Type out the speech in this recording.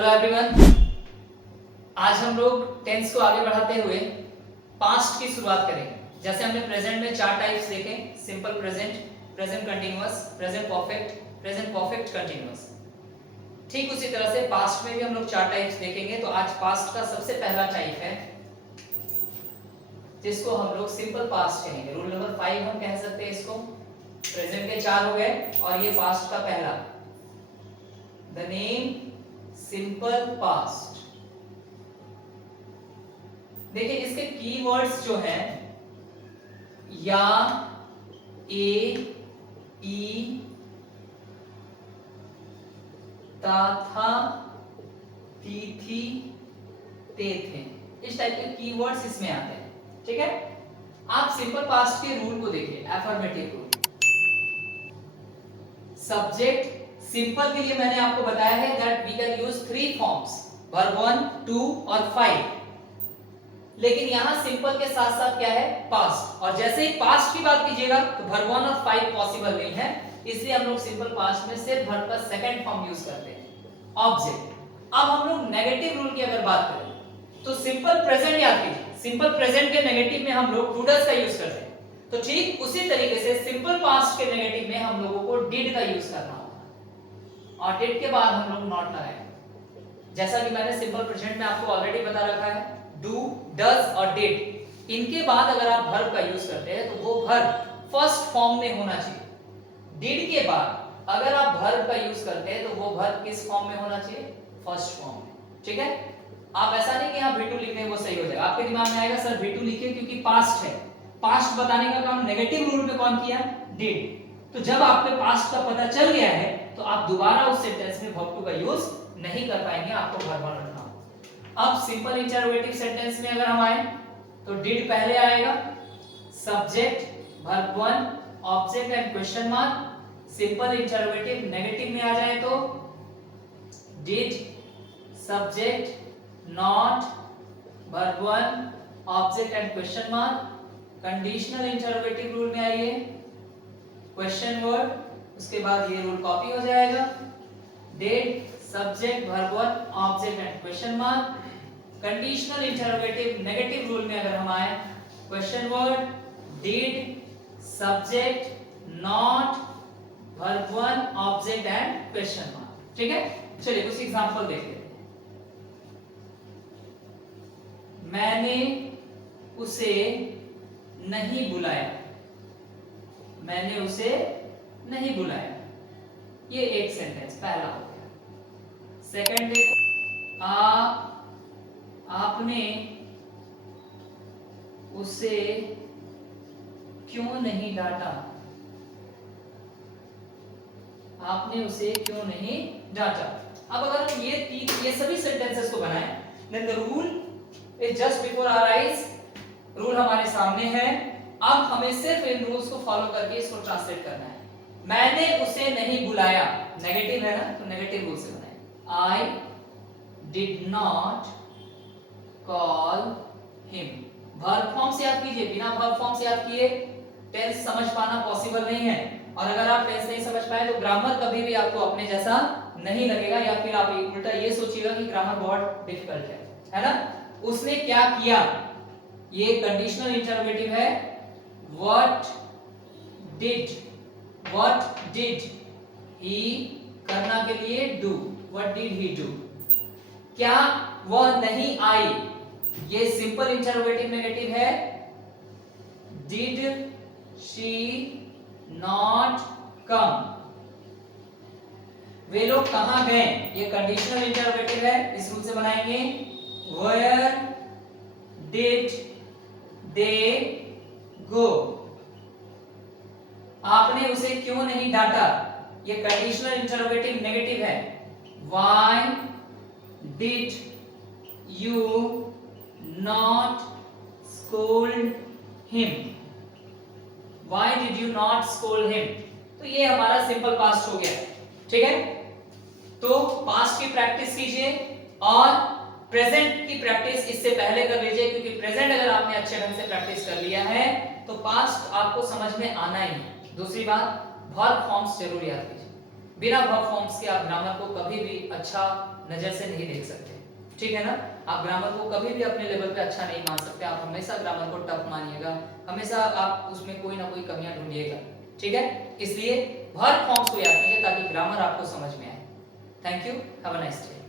Hello everyone, आज हम लोग टेंस को आगे बढ़ाते हुए पास्ट की शुरुआत करेंगे। जैसे हमने प्रेजेंट में चार टाइप्स देखे, simple present, present continuous, present perfect continuous. ठीक उसी तरह से पास्ट में भी हम लोग चार टाइप्स देखेंगे। तो आज पास्ट का सबसे पहला टाइप है जिसको हम लोग सिंपल पास्ट कहेंगे। रूल नंबर 5 हम कह सकते हैं इसको। प्रेजेंट के चार हो गए और ये पास्ट का पहला, द नेम सिंपल पास्ट। देखिए इसके कीवर्ड्स जो हैं या, ए, ई, ता, था, ती, थी, ते, थे, इस टाइप के कीवर्ड्स इसमें आते हैं। ठीक है, आप सिंपल पास्ट के रूल को देखिए। एफर्मेटिव रूल, सब्जेक्ट सिंपल के लिए मैंने आपको बताया है that we can use 3 forms, verb 1, 2 और 5। लेकिन यहां सिंपल के साथ साथ क्या है, पास्ट। और जैसे ही पास्ट की बात कीजिएगा तो वर्ब 1 और 5 पॉसिबल नहीं है, इसलिए हम लोग सिंपल पास्ट में सिर्फ वर्ब का सेकंड फॉर्म यूज करते हैं, ऑब्जेक्ट। अब हम लोग नेगेटिव रूल की अगर बात करें तो सिंपल प्रेजेंट याद कीजिए, सिंपल प्रेजेंट के नेगेटिव में हम लोग डूडस का यूज करते हैं। तो ठीक उसी तरीके से सिंपल पास्ट के नेगेटिव में हम लोगों को डिड का यूज करना होगा और डिड के बाद हम लोग नॉट लगाएंगे। जैसा कि मैंने सिंपल प्रेजेंट में आपको ऑलरेडी बता रखा है, डू, डज और डिड, इनके बाद अगर आप वर्ब का यूज करते हैं तो वो वर्ब फर्स्ट फॉर्म में होना चाहिए। डिड के बाद अगर आप वर्ब का यूज करते हैं तो वो वर्ब किस फॉर्म में होना चाहिए, फर्स्ट फॉर्म में। ठीक है, आप ऐसा नहीं कि यहां V2 लिख दें वो सही हो जाएगा। आपके दिमाग में आएगा सर V2 लिखिए क्योंकि पास्ट है। पास्ट बताने का काम नेगेटिव रूल में कौन किया, डिड। तो जब आपके पास्ट का पता चल गया है तो आप दोबारा उस सेंटेंस में वर्ब टू का यूज नहीं कर पाएंगे, आपको वर्ब रखना होगा। अब सिंपल इंटरोगेटिव सेंटेंस में अगर हम आए तो डिड पहले आएगा, subject, verb 1, object and question mark. Simple interrogative negative में आ जाए तो did, subject, not, verb 1, object and question mark. Conditional interrogative rule में आइए, क्वेश्चन वर्ड, उसके बाद ये रूल कॉपी हो जाएगा, did, subject, verb 1, object and question mark. Conditional interrogative negative rule में अगर हम आए, question word, did, subject, not, verb 1, object and question mark. ठीक है, चलिए कुछ एग्जांपल देखते हैं। मैंने उसे नहीं बुलाया, मैंने उसे नहीं बुलाया, ये एक सेंटेंस पहला हो गया। सेकंड देखो, आपने उसे क्यों नहीं डांटा, आपने उसे क्यों नहीं डांटा। अब अगर हम ये सभी सेंटेंसेस को बनाएं, then the rule is just before our eyes. Rule हमारे सामने है, अब हमें सिर्फ इन रूल्स को फॉलो करके इसको ट्रांसलेट करना है। मैंने उसे नहीं बुलाया, नेगेटिव है ना, तो नेगेटिव रूल से बनाए। I did not call him. Verb form से याद कीजिए, बिना वर्ब फॉर्म से याद किए टेंस समझ पाना पॉसिबल नहीं है। और अगर आप टेंस नहीं समझ पाए तो ग्रामर कभी भी आपको अपने जैसा नहीं लगेगा, या फिर आप उल्टा ये सोचिएगा कि ग्रामर बहुत डिफिकल्ट है ना। उसने क्या किया, ये कंडीशनल इंटरोगेटिव है। व्हाट डिड ही, करना के लिए do, what did he do. क्या वह नहीं आई, ये सिंपल इंटरोगेटिव नेगेटिव है। डिड शी नॉट कम, वे लोग कहां गए, ये कंडीशनल इंटरोगेटिव है, इस रूल से बनाएंगे। वेयर डिड दे गो, आपने उसे क्यों नहीं डांटा, ये कंडीशनल इंटरोगेटिव नेगेटिव है। Why did you not scold him, why did you not scold him. तो ये हमारा सिंपल पास्ट हो गया। ठीक है, तो पास्ट की प्रैक्टिस कीजिए और प्रेजेंट की प्रैक्टिस इससे पहले कर लीजिए, क्योंकि प्रेजेंट अगर आपने अच्छे ढंग से प्रैक्टिस कर लिया है तो पास्ट आपको समझ में आना ही है। दूसरी बात, वर्ब फॉर्म्स जरूर याद कीजिए। बिना वर्ब फॉर्म्स के आप ग्रामर को कभी भी अच्छा नजर से नहीं देख सकते, ठीक है ना। आप ग्रामर को कभी भी अपने लेवल पे अच्छा नहीं मान सकते, आप हमेशा ग्रामर को टफ मानिएगा, हमेशा आप उसमें कोई ना कोई कमियां ढूंढिएगा, ठीक है। इसलिए वर्ब फॉर्म्स को याद कीजिए ताकि ग्रामर आपको समझ में आए। Thank you, have a nice day.